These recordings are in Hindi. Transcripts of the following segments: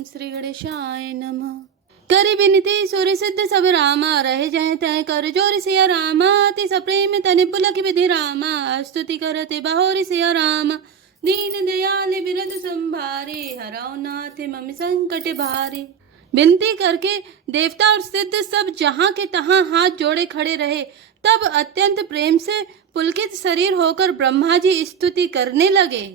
ओम श्री गणेशाय नमः। करि विनती सुर सिद्ध सब रामा, रहे जय तय कर जोर सिया रामा। अति सप्रेम तनि पुलक विधि रामा, स्तुति करते बहोरि सिया रामा। दीन दयाल बिरद संभारे, हराओ नाथ मम संकट भारे। विनती करके देवता और सिद्ध सब जहाँ के तहाँ हाथ जोड़े खड़े रहे। तब अत्यंत प्रेम से पुलकित शरीर होकर ब्रह्मा जी स्तुति करने लगे।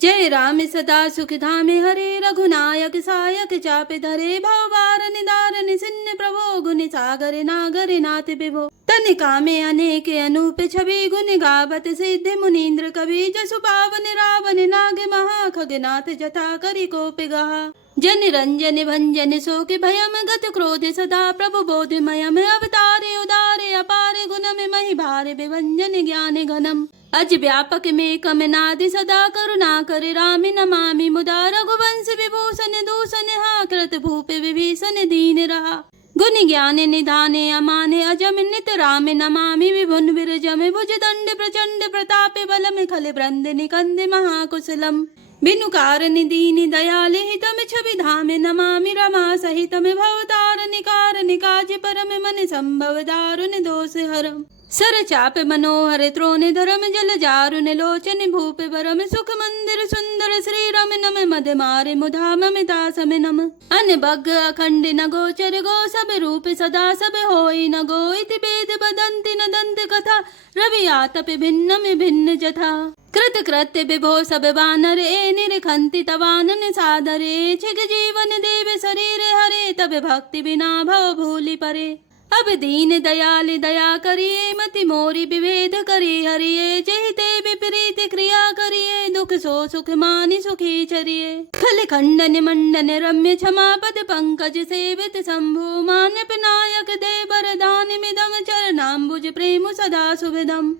जय राम सदा सुख धामे हरे, रघुनायक सायक चापे धरे। भववार निदारन सिन्न प्रभो, गुण सागर नागर नाथ विभो। तनिका में अनेक अनूप छवि, गुण गावत सिद्ध मुनीन्द्र कवि। जसु पावन रावण नाग महा, खगनाथ जथा करि कोप गहा। जन रंजन भंजन शोक भयम, गत क्रोध सदा प्रभु बोधमयम। अवतारे उदारे अपारे, गुणम महि भारे विभंजन ज्ञान घनम। अज व्यापक में कमनादि सदा, करुणा करे राम नमामि मुदा। रघुवंश विभूषण दूषण हा, कृत भूप विभीषण दीन रहा। गुण ज्ञान निधाने अमाने, अजम नित राम नमामि विभुन विरजम। भुज दंड प्रचंड प्रताप, बलम खल ब्रंद निकंद महाकुशलम। बिनु कारण दीन दयाल हितम, छवि धाम नमामि रमा सहितम। भवतारण कारण काज परम, मन संभव दारुण दोष हरम। सर चाप मनोहर त्रोण धरम, जल जारुन लोचन भूप बरम। सुख मंदिर सुंदर श्री रम, नम मद मारे मुधा ममिता सम नम। अन बग अखंड न गोचर गो, सब रूप सदा सब होई न गो। इति वेद बदंति न दंत कथा, रवि आतप भिन्नम भिन्न जथा। कृत कृत्य विभो सब बानर, ए निरखंति तवानन सादरे। छिग जीवन देव शरीर हरे, तब भक्ति बिना भव भूलि परे। अब दीन दयाल दया करिए, मति मोरी विभेद करी हरिये। जहिते विपरीत क्रिया करिए, दुख सो सुख मानि सुखी चरिए। खल खंडन मंडन रम्य क्षमा, पद पंकज सेवित शंभु। मान्य नायक दे वरदान मिदम, चरणाम्बुज प्रेम सदा सुभदम।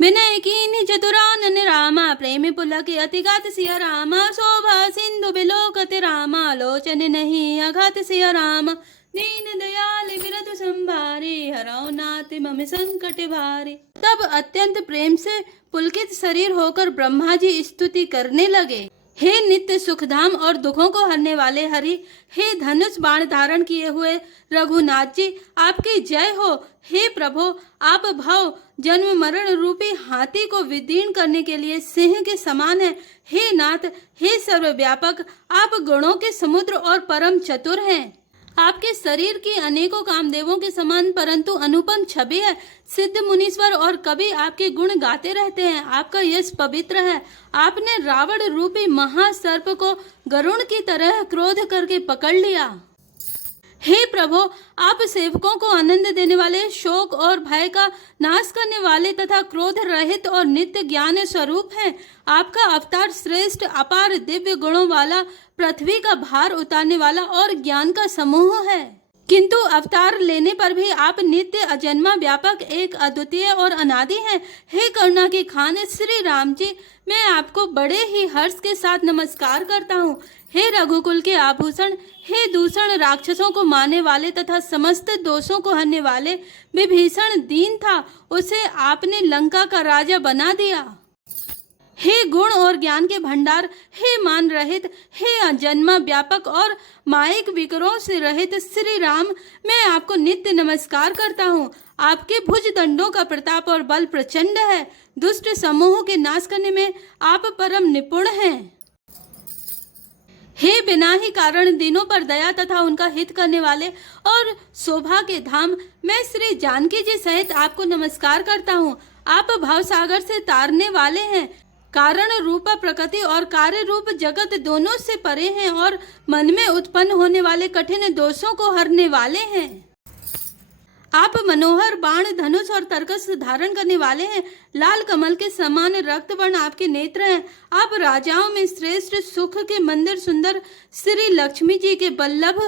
विनय कीन्हि चतुरानन रामा, प्रेम पुलक अतिगात सिया रामा। शोभा सिंधु बिलोकत रामा, लोचन नहीं अघात सिया रामा। दीन दयाल बिरद संभारे, हराओ नाथ मम संकट भारे। तब अत्यंत प्रेम से पुलकित शरीर होकर ब्रह्मा जी स्तुति करने लगे। हे नित्य सुखधाम और दुखों को हरने वाले हरि, हे धनुष बाण धारण किए हुए रघुनाथ जी, आपकी जय हो। हे प्रभु, आप भव जन्म मरण रूपी हाथी को विदीर्ण करने के लिए सिंह के समान है। हे नाथ, हे सर्वव्यापक, आप गुणों के समुद्र और परम चतुर हैं। आपके शरीर की अनेकों कामदेवों के समान परंतु अनुपम छवि है। सिद्ध मुनीश्वर और कवि आपके गुण गाते रहते हैं। आपका यश पवित्र है। आपने रावण रूपी महासर्प को गरुड़ की तरह क्रोध करके पकड़ लिया। हे प्रभु, आप सेवकों को आनंद देने वाले, शोक और भय का नाश करने वाले तथा क्रोध रहित और नित्य ज्ञान स्वरूप हैं। आपका अवतार श्रेष्ठ अपार दिव्य गुणों वाला, पृथ्वी का भार उतारने वाला और ज्ञान का समूह है। किंतु अवतार लेने पर भी आप नित्य अजन्मा व्यापक एक अद्वितीय और अनादि हैं। हे करुणा की खान श्री राम जी, मैं आपको बड़े ही हर्ष के साथ नमस्कार करता हूँ। हे रघुकुल के आभूषण, हे दूषण राक्षसों को मारने वाले तथा समस्त दोषों को हरने वाले। विभीषण दीन था, उसे आपने लंका का राजा बना दिया। हे गुण और ज्ञान के भंडार, हे मान रहित, हे अजन्मा व्यापक और मायिक विकरों से रहित श्री राम, मैं आपको नित्य नमस्कार करता हूँ। आपके भुज दंडों का प्रताप और बल प्रचंड है। दुष्ट समूह के नाश करने में आप परम निपुण हैं। हे बिना ही कारण दिनों पर दया तथा उनका हित करने वाले और शोभा के धाम, मैं श्री जानकी जी सहित आपको नमस्कार करता हूँ। आप भवसागर से तारने वाले हैं। कारण रूपा प्रकृति और कार्य रूप जगत दोनों से परे हैं और मन में उत्पन्न होने वाले कठिन दोषों को हरने वाले हैं। आप मनोहर बाण, धनुष और तरकस धारण करने वाले हैं। लाल कमल के समान रक्त वर्ण आपके नेत्र हैं। आप राजाओं में श्रेष्ठ, सुख के मंदिर सुंदर श्री लक्ष्मी जी के बल्लभ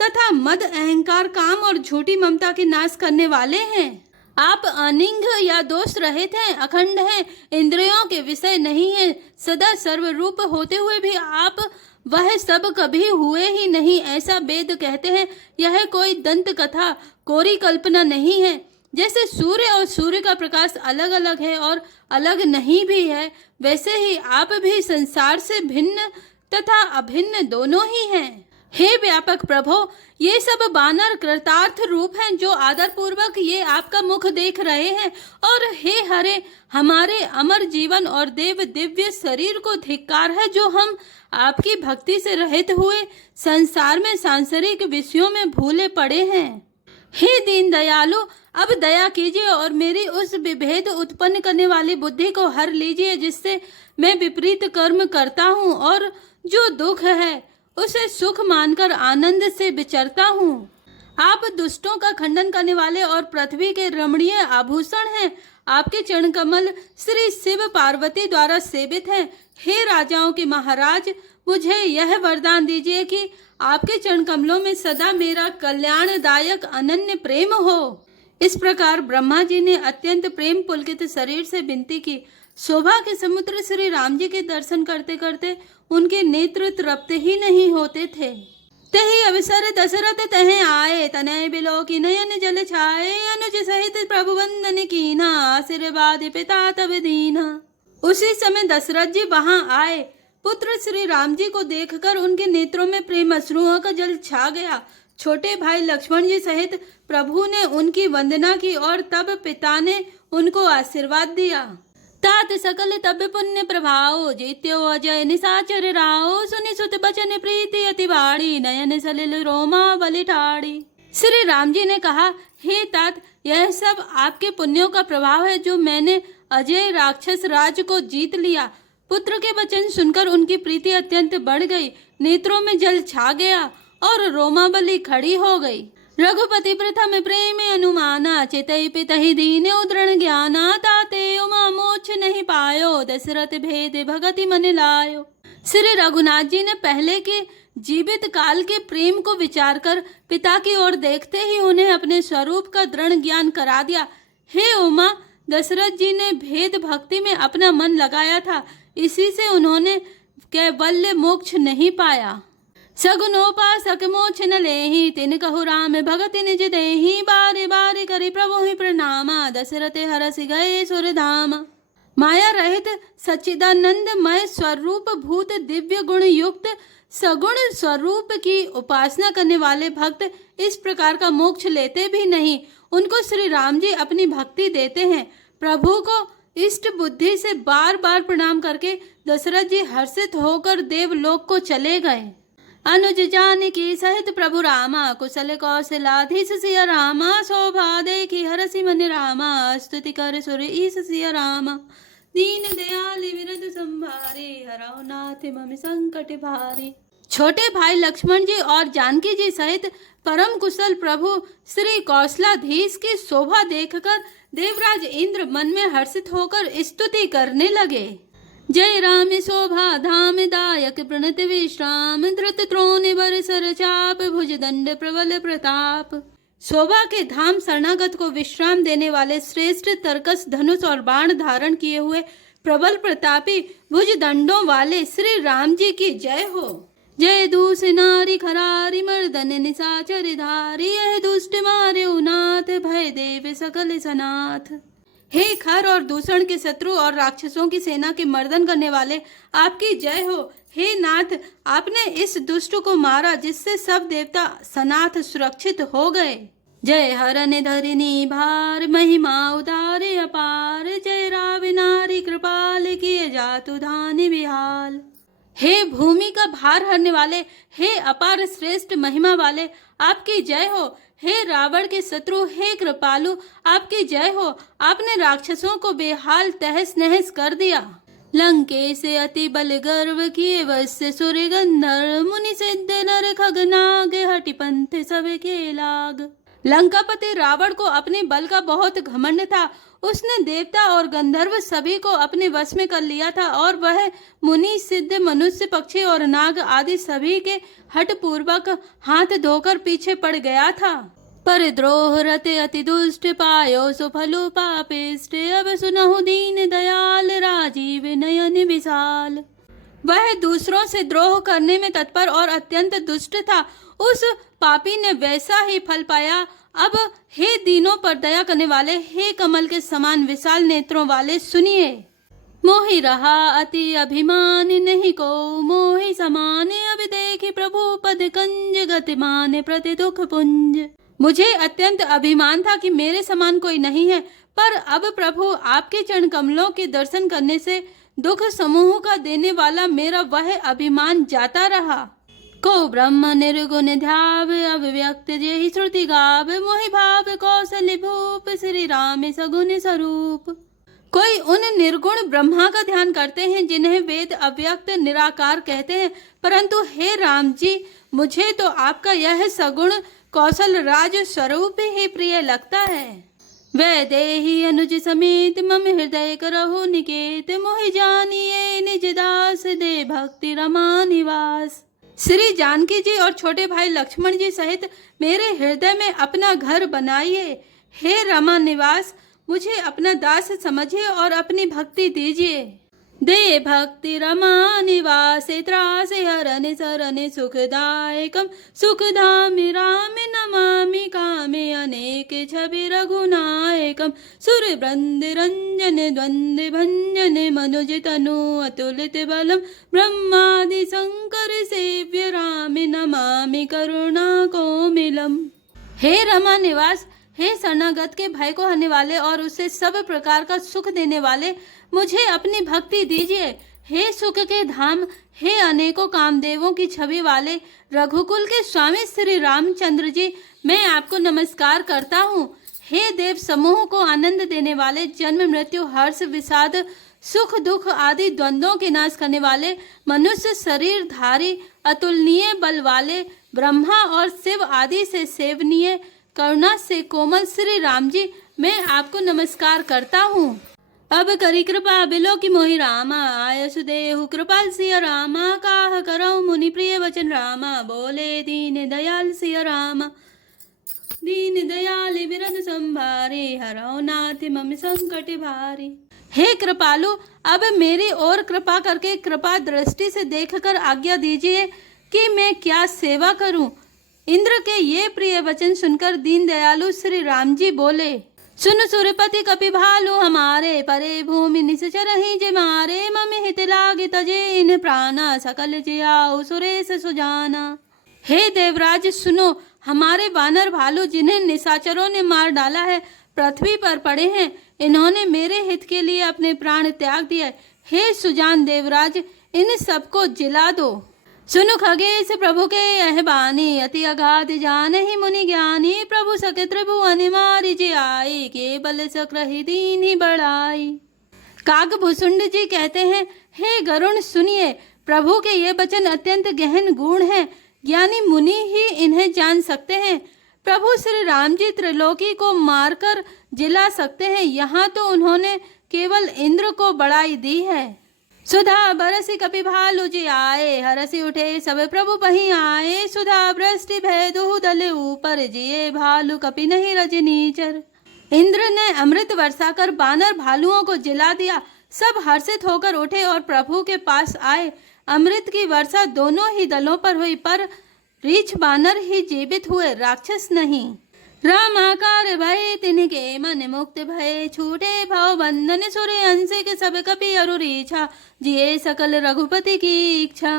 तथा मद, अहंकार, काम और झूठी ममता के नाश करने वाले हैं। आप अनिंग या दोष रहित हैं, अखंड हैं, इंद्रियों के विषय नहीं हैं। सदा सर्वरूप होते हुए भी आप वह सब कभी हुए ही नहीं, ऐसा वेद कहते हैं। यह कोई दंत कथा, कोरी कल्पना नहीं है। जैसे सूर्य और सूर्य का प्रकाश अलग अलग है और अलग नहीं भी है, वैसे ही आप भी संसार से भिन्न तथा अभिन्न दोनों ही हैं। हे व्यापक प्रभो, ये सब बानर कृतार्थ रूप हैं जो आदर पूर्वक ये आपका मुख देख रहे हैं। और हे हरे, हमारे अमर जीवन और देव दिव्य शरीर को धिक्कार है जो हम आपकी भक्ति से रहित हुए संसार में सांसारिक विषयों में भूले पड़े हैं। हे दीन दयालु, अब दया कीजिए और मेरी उस विभेद उत्पन्न करने वाली बुद्धि को हर लीजिए जिससे मैं विपरीत कर्म करता हूँ और जो दुख है उसे सुख मानकर आनंद से विचरता हूँ। आप दुष्टों का खंडन करने वाले और पृथ्वी के रमणीय आभूषण हैं। आपके चरण कमल श्री शिव पार्वती द्वारा सेवित हैं। हे राजाओं के महाराज, मुझे यह वरदान दीजिए कि आपके चरण कमलों में सदा मेरा कल्याणदायक अनन्य प्रेम हो। इस प्रकार ब्रह्मा जी ने अत्यंत प्रेम पुलकित शरीर से विनती की। शोभा के समुद्र श्री राम जी के दर्शन करते करते उनके नेत्र तृप्त ही नहीं होते थे। तही अवसर दशरथ तहे आए, तनय बिलो की नयन जल छाए, अनुज सहित प्रभु वंदन कीना, आशीर्वाद पिता तब दीना। उसी समय दशरथ जी वहां आए। पुत्र श्री राम जी को देखकर उनके नेत्रों में प्रेम अश्रुओं का जल छा गया। छोटे भाई लक्ष्मण जी सहित प्रभु ने उनकी वंदना की और तब पिता ने उनको आशीर्वाद दिया। तात सकल तब पुण्य प्रभाओ, जीत्यो अजय निशाचर राओ, सुनि सुत बचन प्रीति अति बाड़ी, नयन सलिल रोमा बलि ठाड़ी। श्री राम जी ने कहा, हे तात, यह सब आपके पुण्यों का प्रभाव है जो मैंने अजय राक्षस राज को जीत लिया। पुत्र के वचन सुनकर उनकी प्रीति अत्यंत बढ़ गई, नेत्रों में जल छा गया और रोमावली खड़ी हो गई। रघुपति प्रथम प्रेम अनुमाना, चितई पितहि दीन उदृण ज्ञाना, ताते उमा मोक्ष नहीं पायो, दशरथ भेद भगति मन लायो। श्री रघुनाथ जी ने पहले के जीवित काल के प्रेम को विचार कर पिता की ओर देखते ही उन्हें अपने स्वरूप का दृढ़ ज्ञान करा दिया। हे उमा, दशरथ जी ने भेद भक्ति में अपना मन लगाया था, इसी से उन्होंने कैवल्य मोक्ष नहीं पाया। सगुनोपासक मोक्ष न लेहि, तिन कहु राम भगति निज देहि, बारे बारे करि प्रभु ही प्रणामा, दशरथ हरसि गए सुरधामा। माया रहित सच्चिदानंदमय स्वरूप भूत दिव्य गुण युक्त सगुण स्वरूप की उपासना करने वाले भक्त इस प्रकार का मोक्ष लेते भी नहीं। उनको श्री राम जी अपनी भक्ति देते हैं। प्रभु को इष्ट बुद्धि से बार बार प्रणाम करके दशरथ जी हर्षित होकर देवलोक को चले गए। अनुज जानकी सहित प्रभु रामा, कुशल कौशलाधीश सिया रामा, शोभा देखी हरसि मन रामा, स्तुति कर सुर ईश सिया रामा, दीन दयाल विरद संभारे, हरौ नाथ मम संकट भारे। छोटे भाई लक्ष्मण जी और जानकी जी सहित परम कुशल प्रभु श्री कौशलाधीश की शोभा देखकर देवराज इंद्र मन में हर्षित होकर स्तुति करने लगे। जय राम शोभा धाम दायक प्रणत विश्राम, धृत त्रोण बर सर चाप, भुज दंड प्रबल प्रताप। शोभा के धाम शरणागत को विश्राम देने वाले श्रेष्ठ तरकस धनुष और बाण धारण किए हुए प्रबल प्रतापी भुज दंडों वाले श्री राम जी की जय हो। जय दूस नारी खरारी मर्दन निशाचर धारी, यह दुष्ट मारे उनाथ, भय देव सकल सनाथ। हे खर और दूषण के शत्रु और राक्षसों की सेना के मर्दन करने वाले, आपकी जय हो। हे नाथ, आपने इस दुष्ट को मारा जिससे सब देवता सनाथ सुरक्षित हो गए। जय हरन धरिनी भार, महिमा उदारे अपार, जय रावि नारी कृपाल, किए जातु धानि विहाल। हे भूमि का भार हरने वाले, हे अपार श्रेष्ठ महिमा वाले, आपकी जय हो। हे रावण के शत्रु, हे कृपालु, आपकी जय हो। आपने राक्षसों को बेहाल तहस नहस कर दिया। लंकेश अति बल गर्व किए वश्य सुर गंधर्व, मुनि सिद्ध नर खगनाग, हटि पंथ सब के लाग। लंकापति रावण को अपने बल का बहुत घमंड था। उसने देवता और गंधर्व सभी को अपने वश में कर लिया था और वह मुनि सिद्ध मनुष्य पक्षी और नाग आदि सभी के हठ पूर्वक हाथ धोकर पीछे पड़ गया था। पर द्रोह रते अति दुष्ट, पायो सुफलो पापिष्ट, अब सुनहु दीन दयाल, राजीव नयन विशाल। वह दूसरों से द्रोह करने में तत्पर और अत्यंत दुष्ट था। उस पापी ने वैसा ही फल पाया। अब हे दीनों पर दया करने वाले, हे कमल के समान विशाल नेत्रों वाले, सुनिए। मोहि रहा अति अभिमान, नहीं को मोहि समान, अब देखि प्रभु पद कंज गतिमान प्रति दुख पुंज। मुझे अत्यंत अभिमान था कि मेरे समान कोई नहीं है, पर अब प्रभु आपके चरण कमलों के दर्शन करने से दुख समूह का देने वाला मेरा वह अभिमान जाता रहा। को ब्रह्म निर्गुण ध्याव अभिव्यक्त जेहि श्रुति गाव मोहि भाव कौशल भूप श्री राम सगुण स्वरूप। कोई उन निर्गुण ब्रह्मा का ध्यान करते हैं जिन्हें वेद अव्यक्त निराकार कहते हैं, परंतु हे राम जी, मुझे तो आपका यह सगुण कौशल राज स्वरूप ही प्रिय लगता है। वै देहि अनुज समेत मम हृदय करहु निकेत मोहि जानिए निज दास दे भक्ति रमा निवास। श्री जानकी जी और छोटे भाई लक्ष्मण जी सहित मेरे हृदय में अपना घर बनाइए। हे रमा निवास, मुझे अपना दास समझिए और अपनी भक्ति दीजिए। दे भक्ति रमा निवास त्रास हरन सरन सुखदायकम सुखधामि राम नमामि कामे अनेक छवि रघुनायकम सुर वृंद रंजन द्वंद भंजन मनुज तनु अतुलित बलम ब्रह्मादि शंकर सेव्य राम नमामि करुणा कोमिलम। हे रमा निवास, हे शरणागत के भय को हरने वाले और उसे सब प्रकार का सुख देने वाले, मुझे अपनी भक्ति दीजिए। हे सुख के धाम, हे अनेकों कामदेवों की छवि वाले रघुकुल के स्वामी श्री रामचंद्र जी, मैं आपको नमस्कार करता हूँ। हे देव समूह को आनंद देने वाले, जन्म मृत्यु हर्ष विषाद सुख दुख आदि द्वंद्वों के नाश करने वाले, मनुष्य शरीर धारी अतुलनीय बल वाले, ब्रह्मा और शिव आदि से सेवनीय करुणा से कोमल श्री राम जी, मैं आपको नमस्कार करता हूँ। अब करी कृपा बिलो की मोहि रामा आय सुदेहु कृपाल सिया रामा काह करो मुनि प्रिय वचन रामा बोले दीन दयाल सिया रामा दीन दयाल बिरद संभारे हरौ नाथ मम संकट भारी। हे कृपालु, अब मेरी ओर कृपा करके कृपा दृष्टि से देखकर आज्ञा दीजिए कि मैं क्या सेवा करूं। इंद्र के ये प्रिय वचन सुनकर दीन दयालु श्री राम जी बोले, सुन सुरपति कपि भालु हमारे परे भूमि निश्चर ही जे मारे मम हित लागे तजे इन प्राणा सकल जियाऊ सुरेश सुजाना। हे देवराज सुनो, हमारे वानर भालू जिन्हें निशाचरों ने मार डाला है पृथ्वी पर पड़े हैं, इन्होंने मेरे हित के लिए अपने प्राण त्याग दिए। हे सुजान देवराज, इन सबको जिला दो। सुनु खगेश प्रभु के यह बानी अति अगाध जान ही मुनि ज्ञानी प्रभु सके त्रिभुवन मारि जे आई केवल सक्रहि दीन ही बढ़ाई। काग भुसुंड जी कहते हैं, हे गरुण सुनिए, प्रभु के ये वचन अत्यंत गहन गुण हैं, ज्ञानी मुनि ही इन्हें जान सकते हैं। प्रभु श्री राम जी त्रिलोकी को मारकर जिला सकते हैं, यहाँ तो उन्होंने केवल इंद्र को बड़ाई दी है। सुधा बरसी कपि भालू जी आए हरसी उठे सब प्रभु पही आए सुधा वृष्टि भय दुहु दले ऊपर जिए भालू कपि नहीं रजनीचर। इंद्र ने अमृत वर्षा कर बानर भालुओं को जिला दिया। सब हर्षित होकर उठे और प्रभु के पास आए। अमृत की वर्षा दोनों ही दलों पर हुई, पर रीछ बानर ही जीवित हुए, राक्षस नहीं। रामाकार भय तिनके मन मुक्त भय छूटे भव बंधन सुरे अंश के सब कपि अरु रीछा जिए सकल रघुपति की इच्छा।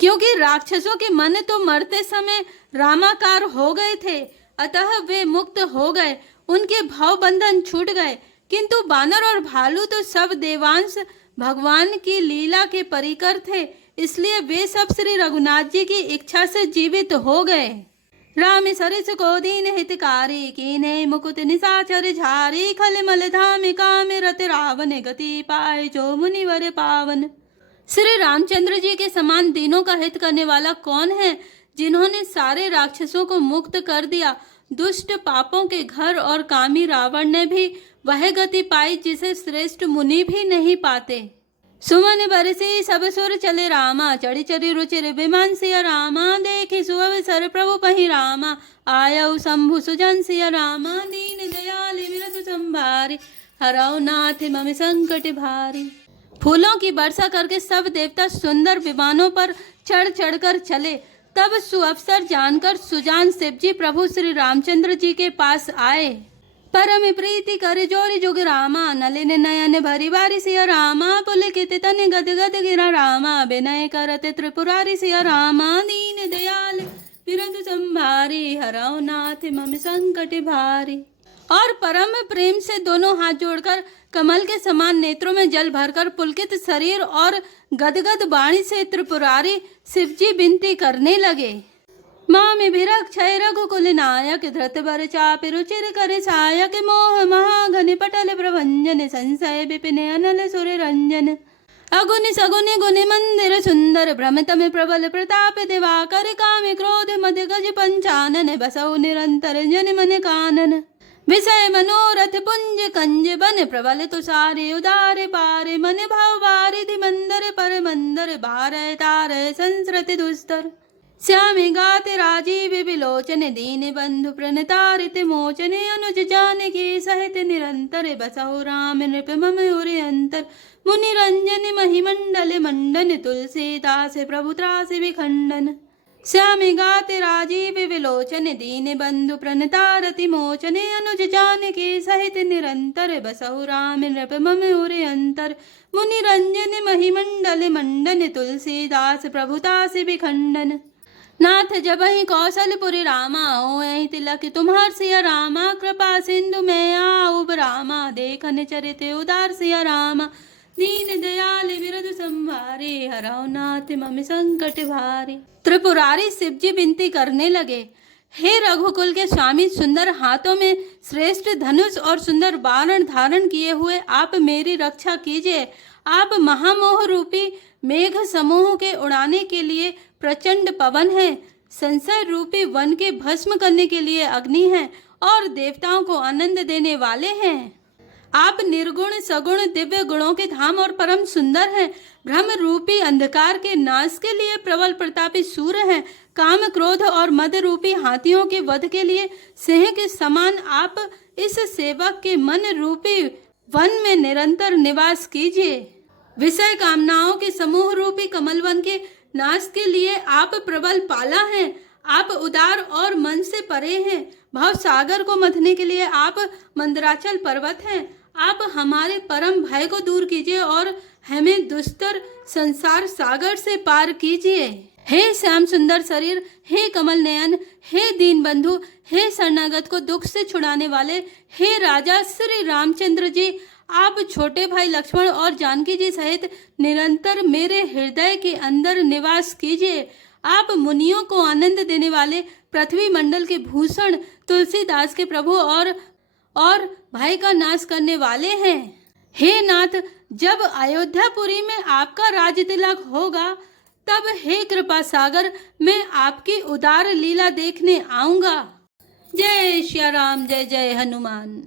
क्योंकि राक्षसों के मन तो मरते समय रामाकार हो गए थे, अतः वे मुक्त हो गए, उनके भव बंधन छूट गए। किंतु बानर और भालू तो सब देवांश भगवान की लीला के परिकर थे, इसलिए वे सब श्री रघुनाथ जी की इच्छा से जीवित हो गए। राम सरिस को दीन हितकारी कीने मुकुट निशाचर झारी खल मल धाम काम रत रावण गति पाए जो मुनिवर पावन। श्री रामचंद्र जी के समान दीनों का हित करने वाला कौन है, जिन्होंने सारे राक्षसों को मुक्त कर दिया। दुष्ट पापों के घर और कामी रावण ने भी वह गति पाई जिसे श्रेष्ठ मुनि भी नहीं पाते। सुमन बरसी सब सुर चले रामा चढ़ी चढ़ी रुचिर विमान सिया रामा देखी सुअवसर प्रभु पही रामा आयऊ शंभु सुजन सिया रामा दीन दयाल विरत संभारी हरौ नाथ मम संकट भारी। फूलों की वर्षा करके सब देवता सुंदर विमानों पर चढ़ चढ़कर चले। तब सुअवसर जानकर सुजान शिवजी प्रभु श्री रामचंद्र जी के पास आए। परम प्रीति कर जोरी जुग रामा नलिन नयन भरी बारी सिया रामा पुलकित तन गद गद गिरा रामा विनय करते त्रिपुरारी सिया रामा दीन दया हराओ नाथ मम संकट भारी। और परम प्रेम से दोनों हाथ जोड़कर कमल के समान नेत्रों में जल भरकर पुलकित शरीर और गदगद वाणी से त्रिपुरारी शिवजी विनती करने लगे। मामि विरक्षय रघुकुल नायक धृत बर चाप रुचिर कर सायक मोह महाघन पटल प्रभंजन संशय विपिन अनल सुर रंजन। अगुनि सगुनि गुनि मंदिर सुंदर भ्रमित में प्रबल प्रताप दिवाकर कामि क्रोध मद गज पंचानन बसौ निरंतर जन मन कानन। विषय मनोरथ पुंज कंज बन प्रबल तुषारे उदारे पारे मन भाव वारिधि मंदर पर मंदर बारह तार संस्रति दुस्तर। श्यामे गाते राजीव विलोचन दीन बंधु प्रणतारित मोचने अनुज जानकी सहित निरंतर बसहु राम नृप मम उरे अंतर। मुनि रंजन महिमंडल मंडन तुलसीदास प्रभु त्रास विखंडन। श्यामे गाते राजीव विलोचन दीन बंधु प्रणतारति मोचने अनुज जानकी सहित निरंतर बसहु राम नृप मम उरे अंतर। मुनि रंजन महिमंडल मंडन तुलसीदास प्रभुतास विखंडन। नाथ जबहि कौशलपुरी रामा हो ऐ तिलक तुम्हार सिया रामा। कृपा सिंधु मैं आऊब रामा देखन चरित उदार सिया रामा। दीन दयाल विरधु संभारे हराओ नाथ मम संकट भारे। त्रिपुरारी शिवजी विनती करने लगे, हे रघुकुल के स्वामी, सुंदर हाथों में श्रेष्ठ धनुष और सुंदर बाण धारण किए हुए आप मेरी रक्षा कीजिए। आप महामोह रूपी मेघ समूह के उड़ाने के लिए प्रचंड पवन है, संशय रूपी वन के भस्म करने के लिए अग्नि है और देवताओं को आनंद देने वाले हैं। आप निर्गुण सगुण दिव्य गुणों के धाम और परम सुंदर हैं। भ्रम रूपी अंधकार के नाश के लिए प्रबल प्रतापी सूर्य हैं। काम क्रोध और मद रूपी हाथियों के वध के लिए सिंह के समान आप इस सेवक के मन रूपी वन में निरंतर निवास कीजिए। विषय कामनाओं के समूह रूपी कमल वन के नाश के लिए आप प्रबल पाला हैं। आप उदार और मन से परे हैं। भव सागर को मथने के लिए आप मंदराचल पर्वत हैं। आप हमारे परम भय को दूर कीजिए और हमें दुस्तर संसार सागर से पार कीजिए। हे श्याम सुंदर शरीर, हे कमल नयन, हे दीन बंधु, हे शरणागत को दुख से छुड़ाने वाले, हे राजा श्री रामचंद्र जी, आप छोटे भाई लक्ष्मण और जानकी जी सहित निरंतर मेरे हृदय के अंदर निवास कीजिए। आप मुनियों को आनंद देने वाले, पृथ्वी मंडल के भूषण, तुलसीदास के प्रभु और भाई का नाश करने वाले हैं। हे नाथ, जब अयोध्यापुरी में आपका राज तिलक होगा तब हे कृपा सागर मैं आपकी उदार लीला देखने आऊंगा। जय श्री राम, जय जय हनुमान।